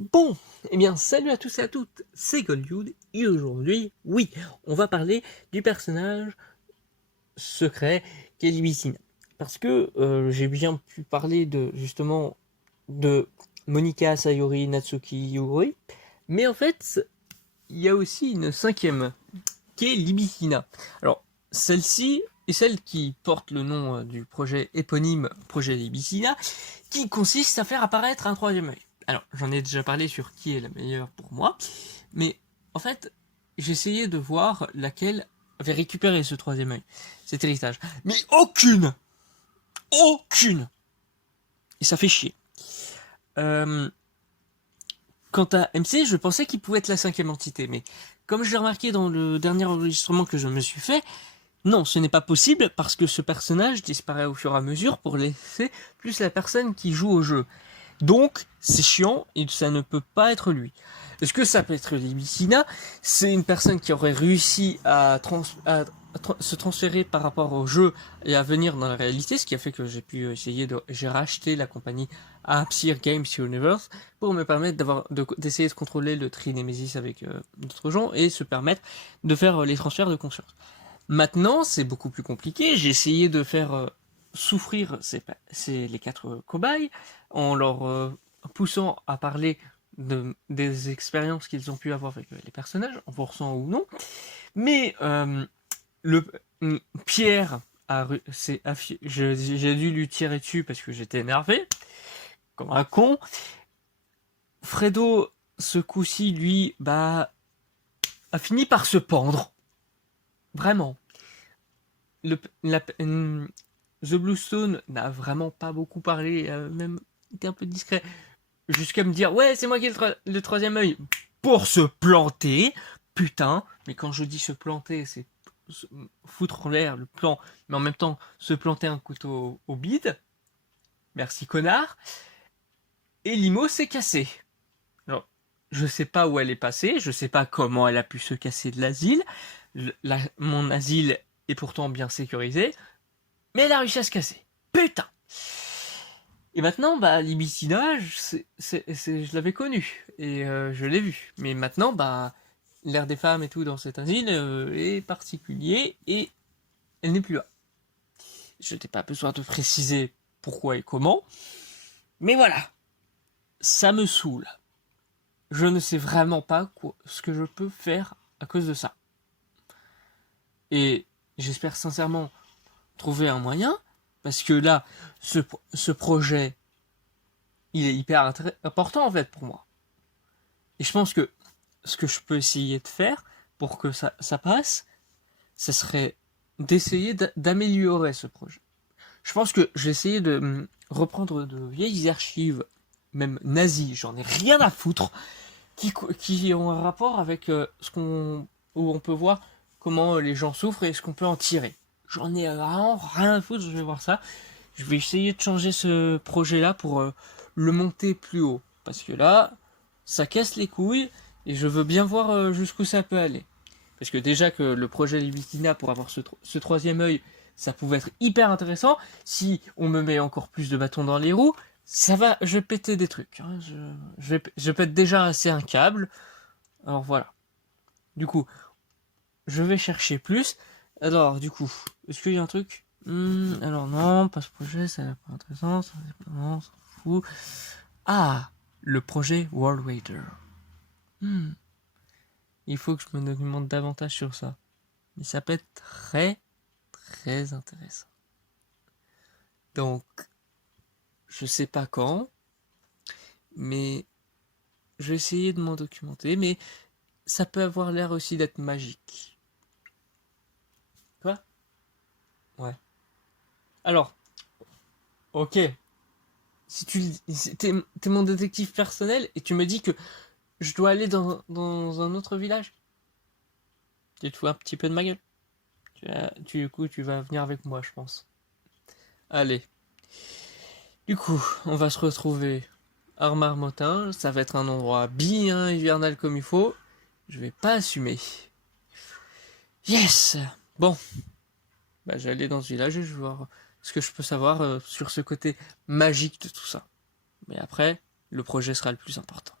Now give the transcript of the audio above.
Bon, eh bien, salut à tous et à toutes, c'est Goldwood, et aujourd'hui, oui, on va parler du personnage secret qu'est Libicine. Parce que j'ai bien pu parler justement, de Monika Sayori Natsuki Yuri, mais en fait, il y a aussi une cinquième, qui est Libicina. Alors, celle-ci est celle qui porte le nom du projet éponyme, projet Libicina, qui consiste à faire apparaître un troisième œil. Alors, j'en ai déjà parlé sur qui est la meilleure pour moi, mais en fait, j'essayais de voir laquelle avait récupéré ce troisième œil, cet héritage. Mais aucune. Et ça fait chier. Euh, Quant à MC, je pensais qu'il pouvait être la cinquième entité, mais comme je l'ai remarqué dans le dernier enregistrement que je me suis fait, non, ce n'est pas possible parce que ce personnage disparaît au fur et à mesure pour laisser plus la personne qui joue au jeu. Donc, c'est chiant et ça ne peut pas être lui. Est-ce que ça peut être Libicina? C'est une personne qui aurait réussi à se transférer par rapport au jeu et à venir dans la réalité, ce qui a fait que j'ai pu essayer j'ai racheté la compagnie Apsir Games Universe pour me permettre d'essayer de contrôler le Trinemesis avec d'autres gens et se permettre de faire les transferts de conscience. Maintenant, c'est beaucoup plus compliqué. J'ai essayé de faire souffrir les quatre cobayes en leur poussant à parler des expériences qu'ils ont pu avoir avec les personnages, en forçant ou non. Mais le Pierre j'ai dû lui tirer dessus parce que j'étais énervé, comme un con. Fredo, ce coup-ci, lui, a fini par se pendre. Vraiment. The Bluestone n'a vraiment pas beaucoup parlé, même été un peu discret, jusqu'à me dire ouais c'est moi qui ai le troisième œil pour se planter, putain. Mais quand je dis se planter, c'est foutre en l'air le plan, mais en même temps se planter un couteau au bide. Merci connard. Et Limo s'est cassé. Alors, je sais pas où elle est passée, je sais pas comment elle a pu se casser de l'asile. Mon asile est pourtant bien sécurisé. Mais elle a réussi à se casser. Putain. Et maintenant, Libicina, je l'avais connu. Et je l'ai vu. Mais maintenant, l'air des femmes et tout dans cet asile est particulier. Et elle n'est plus là. Je n'ai pas besoin de préciser pourquoi et comment. Mais voilà. Ça me saoule. Je ne sais vraiment pas ce que je peux faire à cause de ça. Et j'espère sincèrement trouver un moyen. Parce que là, ce projet, il est hyper important en fait pour moi. Et je pense que ce que je peux essayer de faire pour que ça passe, ce serait d'essayer d'améliorer ce projet. Je pense que j'ai essayé de reprendre de vieilles archives, même nazies, j'en ai rien à foutre, qui ont un rapport avec où on peut voir comment les gens souffrent et ce qu'on peut en tirer. J'en ai vraiment rien à foutre, je vais voir ça. Je vais essayer de changer ce projet-là pour le monter plus haut. Parce que là, ça casse les couilles et je veux bien voir jusqu'où ça peut aller. Parce que déjà que le projet Libitina pour avoir ce troisième œil, ça pouvait être hyper intéressant. Si on me met encore plus de bâtons dans les roues, ça va, je vais péter des trucs. Hein. Je pète déjà assez un câble. Alors voilà. Du coup, je vais chercher plus. Alors, du coup, est-ce qu'il y a un truc alors non, pas ce projet, ça n'a pas intéressant, ça on s'en fout. Ah, le projet World Raider. Il faut que je me documente davantage sur ça. Mais ça peut être très, très intéressant. Donc, je sais pas quand, mais je vais essayer de m'en documenter, mais ça peut avoir l'air aussi d'être magique. Quoi? Ouais. Alors, ok. Si t'es mon détective personnel et tu me dis que je dois aller dans un autre village, tu te fous un petit peu de ma gueule. Du coup, tu vas venir avec moi, je pense. Allez. Du coup, on va se retrouver à Marmottin. Ça va être un endroit bien hivernal comme il faut. Je vais pas assumer. Yes! Bon. J'allais dans ce village et je vais voir ce que je peux savoir sur ce côté magique de tout ça. Mais après, le projet sera le plus important.